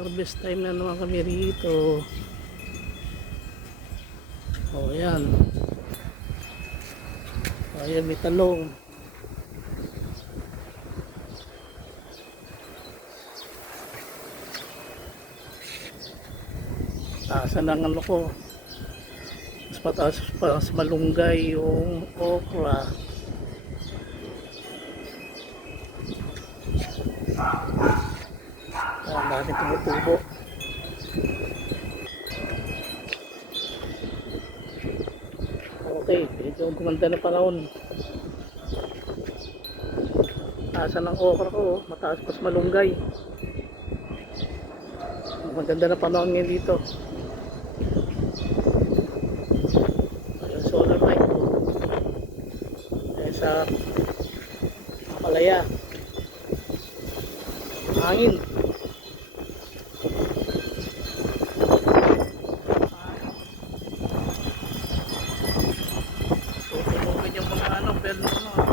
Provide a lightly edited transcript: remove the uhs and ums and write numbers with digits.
harvest time na naman kami rito. O yan. Ayan, may talong. Taasan ng ano ko. Mas pataas pa sa malunggay yung okra. Ang daming tumutubo. Okay, medyo gumanda na panahon. Taasan ng okra ko, mataas pa sa malunggay. Maganda na panahon ngayon dito. Yung solar light ko. Dahil sa palaya. Hangin. So, tumugin yung mga ano, pero ano,